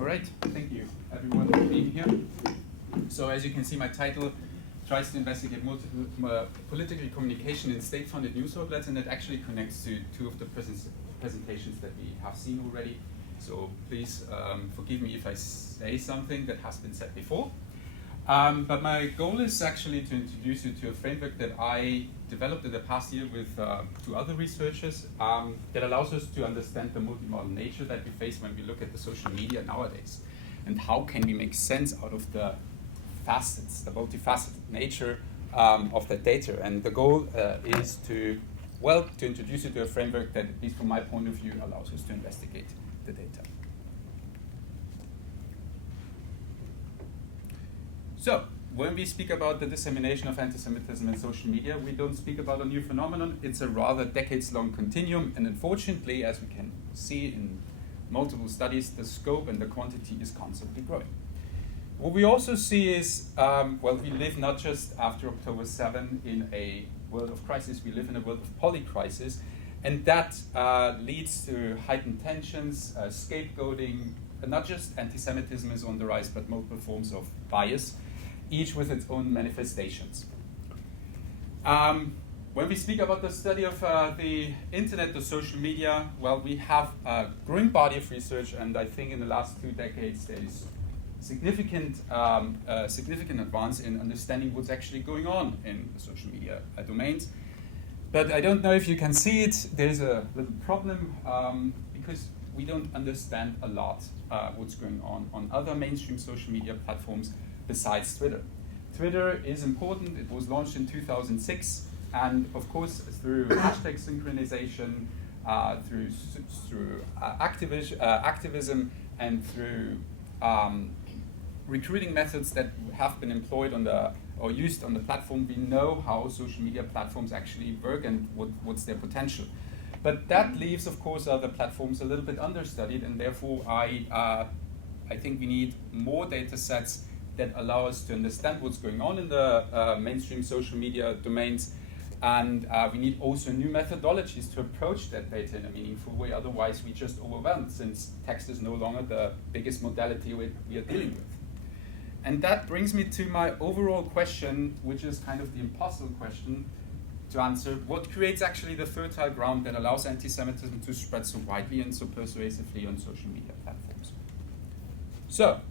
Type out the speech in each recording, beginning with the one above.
All right, thank you everyone for being here. So as you can see, my title tries to investigate political communication in state-funded news outlets, and it actually connects to two of the presentations that we have seen already. So please forgive me if I say something that has been said before. But my goal is actually to introduce you to a framework that I developed in the past year with two other researchers that allows us to understand the multimodal nature that we face when we look at the social media nowadays. And how can we make sense out of the facets, the multifaceted nature of that data. And the goal is to introduce you to a framework that, at least from my point of view, allows us to investigate the data. So, when we speak about the dissemination of anti-Semitism in social media, we don't speak about a new phenomenon. It's a rather decades-long continuum, and unfortunately, as we can see in multiple studies, the scope and the quantity is constantly growing. What we also see is, we live not just after October 7 in a world of crisis, we live in a world of polycrisis, and that leads to heightened tensions, scapegoating, and not just anti-Semitism is on the rise, but multiple forms of bias, each with its own manifestations. When we speak about the study of the internet, the social media, well, we have a growing body of research, and I think in the last 2 decades there is significant advance in understanding what's actually going on in the social media domains. But I don't know if you can see it. There's a little problem because we don't understand a lot what's going on other mainstream social media platforms besides Twitter. Twitter is important. It was launched in 2006, and of course through hashtag synchronization, through activism, and through recruiting methods that have been employed or used on the platform, we know how social media platforms actually work and what's their potential. But that leaves, of course, other platforms a little bit understudied, and therefore I think we need more data sets that allow us to understand what's going on in the mainstream social media domains, and we need also new methodologies to approach that data in a meaningful way. Otherwise, we just overwhelmed, since text is no longer the biggest modality we are dealing with. And that brings me to my overall question, which is kind of the impossible question to answer. What creates actually the fertile ground that allows anti-Semitism to spread so widely and so persuasively on social media platforms? So,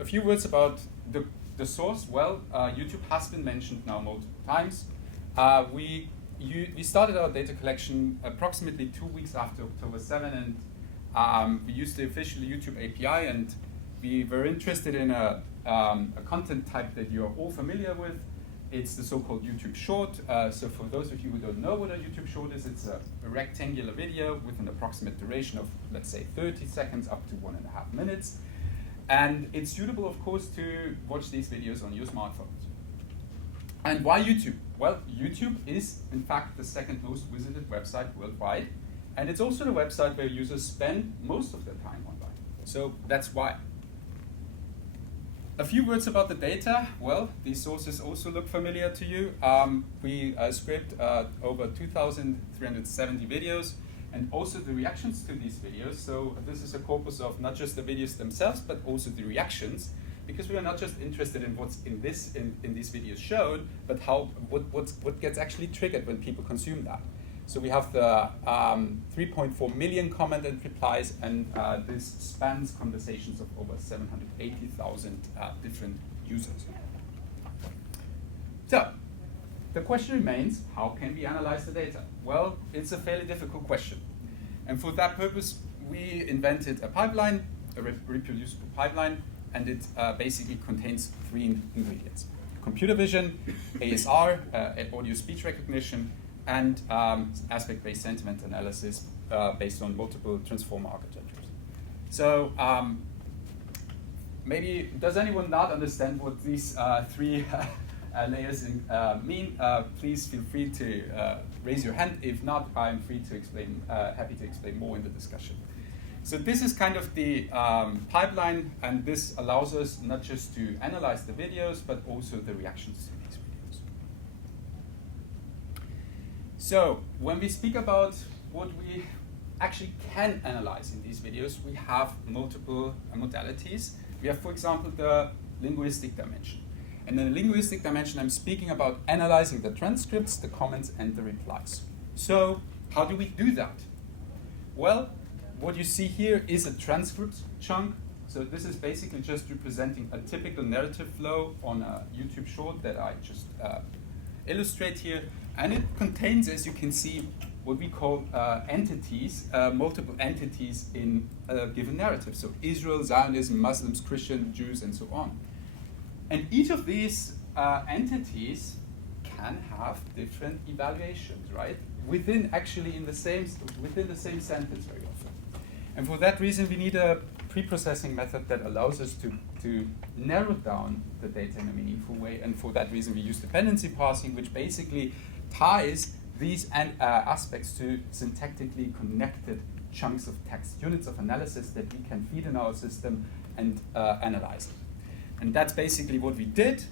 a few words about the source. Well, YouTube has been mentioned now multiple times. We started our data collection approximately 2 weeks after October 7, and we used the official YouTube API, and we were interested in a content type that you're all familiar with. It's the so-called YouTube Short. So for those of you who don't know what a YouTube Short is, it's a rectangular video with an approximate duration of, let's say, 30 seconds up to 1.5 minutes. And it's suitable, of course, to watch these videos on your smartphones. And why YouTube? Well, YouTube is, in fact, the second most visited website worldwide. And it's also the website where users spend most of their time online. So that's why. A few words about the data. Well, these sources also look familiar to you. We scraped over 2,370 videos, and also the reactions to these videos. So this is a corpus of not just the videos themselves, but also the reactions, because we are not just interested in what's in these videos shown, but what gets actually triggered when people consume that. So we have the 3.4 million comment and replies, and this spans conversations of over 780,000 different users. So the question remains, how can we analyze the data? Well, it's a fairly difficult question. And for that purpose, we invented a pipeline, a reproducible pipeline, and it basically contains 3 ingredients: computer vision, ASR, audio speech recognition, and aspect-based sentiment analysis based on multiple transformer architectures. So maybe, does anyone not understand what these 3 layers mean? Please feel free to raise your hand. If not, I'm free to explain, happy to explain more in the discussion. So this is kind of the pipeline, and this allows us not just to analyze the videos, but also the reactions to these videos. So when we speak about what we actually can analyze in these videos, we have multiple modalities. We have, for example, the linguistic dimension. And in the linguistic dimension, I'm speaking about analyzing the transcripts, the comments, and the replies. So how do we do that? Well, what you see here is a transcript chunk. So this is basically just representing a typical narrative flow on a YouTube short that I just illustrate here. And it contains, as you can see, what we call entities, multiple entities in a given narrative. So Israel, Zionism, Muslims, Christians, Jews, and so on. And each of these entities can have different evaluations, right? Within the same sentence very often. And for that reason, we need a pre-processing method that allows us to narrow down the data in a meaningful way. And for that reason, we use dependency parsing, which basically ties these aspects to syntactically connected chunks of text, units of analysis that we can feed in our system and analyze. And that's basically what we did.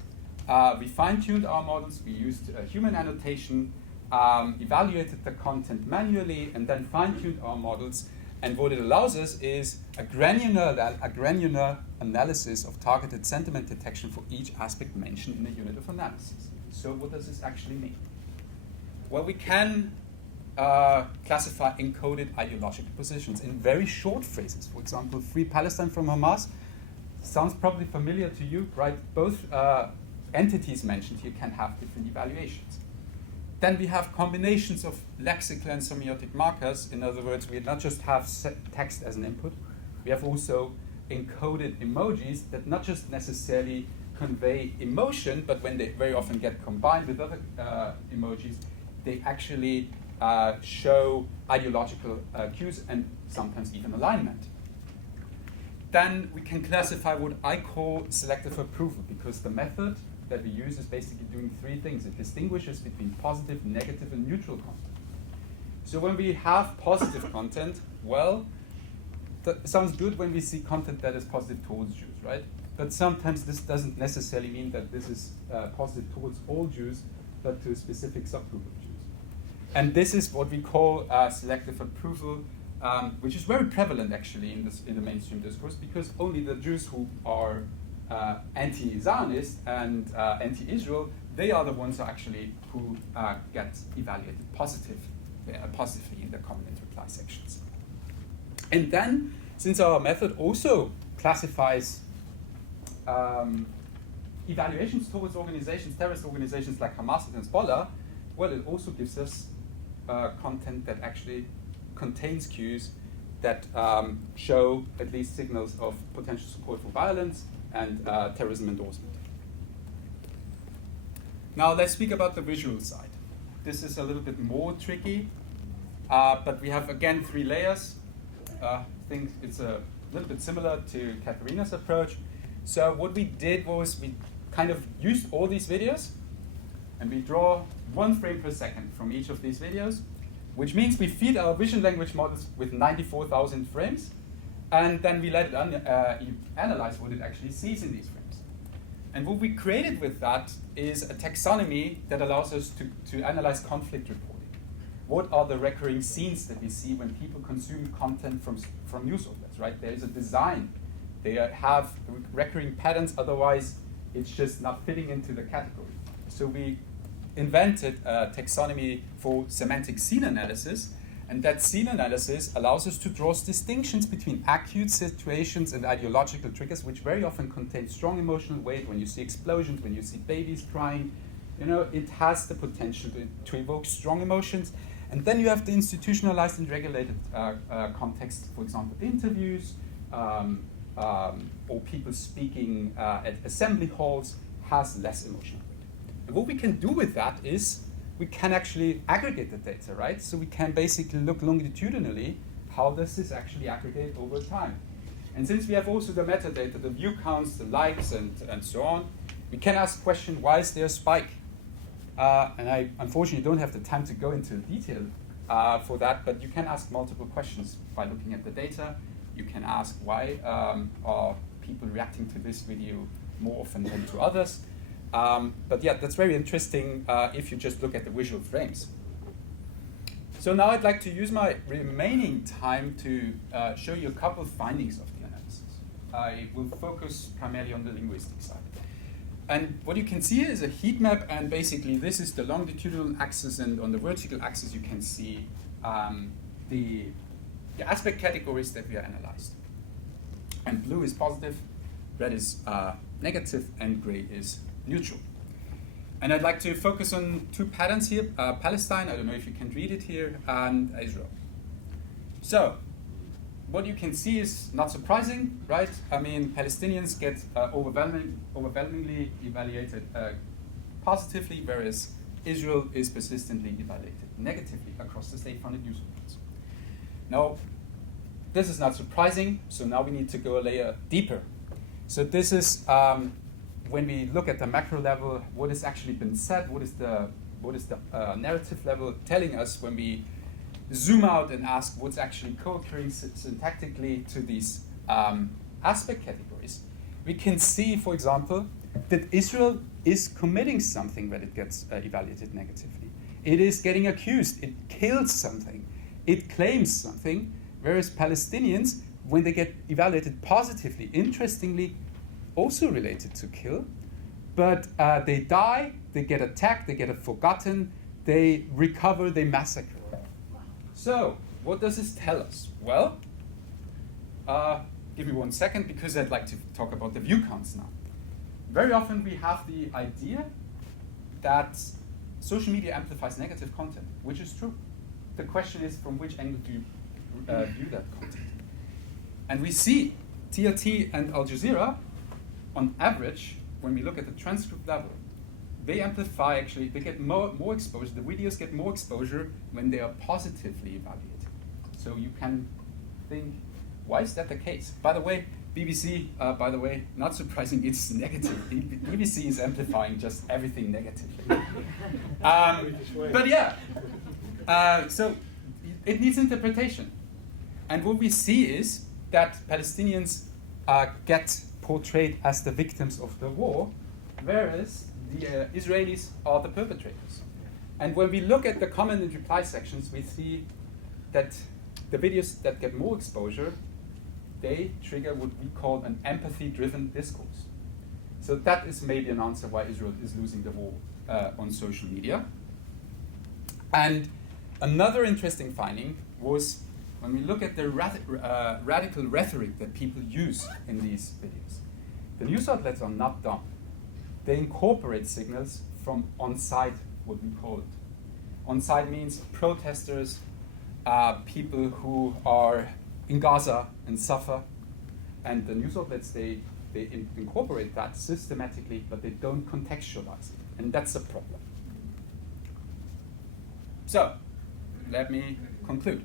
We fine-tuned our models, we used human annotation, evaluated the content manually, and then fine-tuned our models. And what it allows us is a granular analysis of targeted sentiment detection for each aspect mentioned in a unit of analysis. So what does this actually mean? Well, we can classify encoded ideological positions in very short phrases. For example, Free Palestine from Hamas sounds probably familiar to you, right? Both entities mentioned here can have different evaluations. Then we have combinations of lexical and semiotic markers. In other words, we not just have text as an input, we have also encoded emojis that not just necessarily convey emotion, but when they very often get combined with other emojis, they actually show ideological cues and sometimes even alignment. Then we can classify what I call selective approval, because the method that we use is basically doing three things. It distinguishes between positive, negative, and neutral content. So when we have positive content, well, that sounds good when we see content that is positive towards Jews, right? But sometimes this doesn't necessarily mean that this is positive towards all Jews, but to a specific subgroup of Jews. And this is what we call selective approval, which is very prevalent actually in the mainstream discourse, because only the Jews who are anti-Zionist and anti-Israel, they are the ones who get evaluated positively in the comment and reply sections. And then, since our method also classifies evaluations towards organizations, terrorist organizations like Hamas and Hezbollah, well, it also gives us content that actually contains cues that show at least signals of potential support for violence and terrorism endorsement. Now let's speak about the visual side. This is a little bit more tricky, but we have again 3 layers. I think it's a little bit similar to Katharina's approach. So what we did was we kind of used all these videos, and we draw 1 frame per second from each of these videos, which means we feed our vision language models with 94,000 frames, and then we let it analyze what it actually sees in these frames. And what we created with that is a taxonomy that allows us to analyze conflict reporting. What are the recurring scenes that we see when people consume content from news outlets, right? There is a design. They have recurring patterns, otherwise it's just not fitting into the category. So we invented a taxonomy for semantic scene analysis, and that scene analysis allows us to draw distinctions between acute situations and ideological triggers, which very often contain strong emotional weight. When you see explosions, when you see babies crying, it has the potential to evoke strong emotions. And then you have the institutionalized and regulated context, for example, interviews, or people speaking at assembly halls, has less emotional weight. And what we can do with that is we can actually aggregate the data, right? So we can basically look longitudinally, how does this actually aggregate over time? And since we have also the metadata, the view counts, the likes, and so on, we can ask the question, why is there a spike? And I unfortunately don't have the time to go into detail for that, but you can ask multiple questions by looking at the data. You can ask, why are people reacting to this video more often than to others? But yeah, that's very interesting if you just look at the visual frames. So now I'd like to use my remaining time to show you a couple of findings of the analysis. I will focus primarily on the linguistic side. And what you can see here is a heat map, and basically this is the longitudinal axis, and on the vertical axis you can see the aspect categories that we are analyzed. And blue is positive, red is negative, and gray is neutral. And I'd like to focus on two patterns here, Palestine, I don't know if you can read it here, and Israel. So, what you can see is not surprising, right? I mean, Palestinians get overwhelmingly evaluated positively, whereas Israel is persistently evaluated negatively across the state-funded news outlets. Now, this is not surprising, so now we need to go a layer deeper. So this is when we look at the macro level, what has actually been said, what is the narrative level telling us when we zoom out and ask what's actually co-occurring syntactically to these aspect categories. We can see, for example, that Israel is committing something when it gets evaluated negatively. It is getting accused, it kills something, it claims something, whereas Palestinians, when they get evaluated positively, interestingly, also related to kill, but they die, they get attacked, they get forgotten, they recover, they massacre. So, what does this tell us? Well, give me 1 second because I'd like to talk about the view counts now. Very often we have the idea that social media amplifies negative content, which is true. The question is, from which angle do you view that content? And we see TRT and Al Jazeera, on average, when we look at the transcript level, they amplify, actually, they get more exposure, the videos get more exposure when they are positively evaluated. So you can think, why is that the case? By the way, BBC, not surprising, it's negative. BBC is amplifying just everything negatively. But yeah, so it needs interpretation. And what we see is that Palestinians get portrayed as the victims of the war, whereas the Israelis are the perpetrators. And when we look at the comment and reply sections, we see that the videos that get more exposure, they trigger what we call an empathy-driven discourse. So that is maybe an answer why Israel is losing the war on social media. And another interesting finding was when we look at the radical rhetoric that people use in these videos. The news outlets are not dumb. They incorporate signals from on-site, what we call it. On-site means protesters, people who are in Gaza and suffer, and the news outlets, they incorporate that systematically, but they don't contextualize it, and that's a problem. So, let me conclude.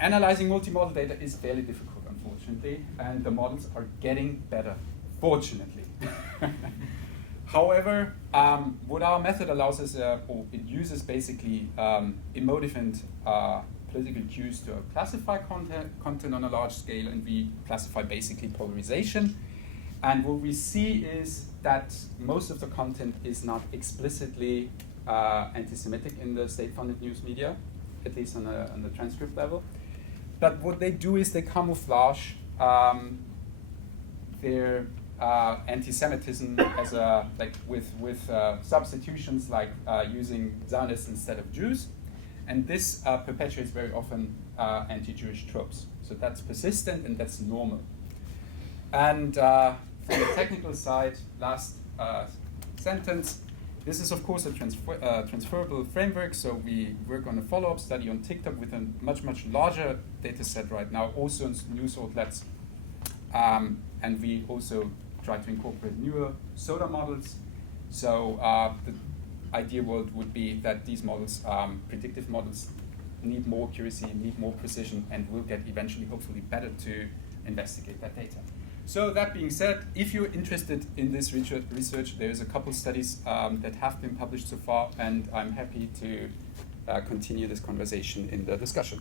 Analyzing multimodal data is fairly difficult, unfortunately, and the models are getting better, fortunately. However, what our method allows us, or it uses basically emotive and political cues to classify content on a large scale, and we classify basically polarization. And what we see is that most of the content is not explicitly anti-Semitic in the state-funded news media, at least on the transcript level. But what they do is they camouflage their anti-Semitism as with substitutions like using Zionists instead of Jews, and this perpetuates very often anti-Jewish tropes. So that's persistent and that's normal. And from the technical side, last sentence. This is, of course, a transferable framework, so we work on a follow-up study on TikTok with a much, much larger data set right now, also in news outlets. And we also try to incorporate newer SOTA models. So the ideal world would be that these models, predictive models, need more accuracy, need more precision, and will get eventually, hopefully, better to investigate that data. So that being said, if you're interested in this research, there's a couple studies that have been published so far, and I'm happy to continue this conversation in the discussion.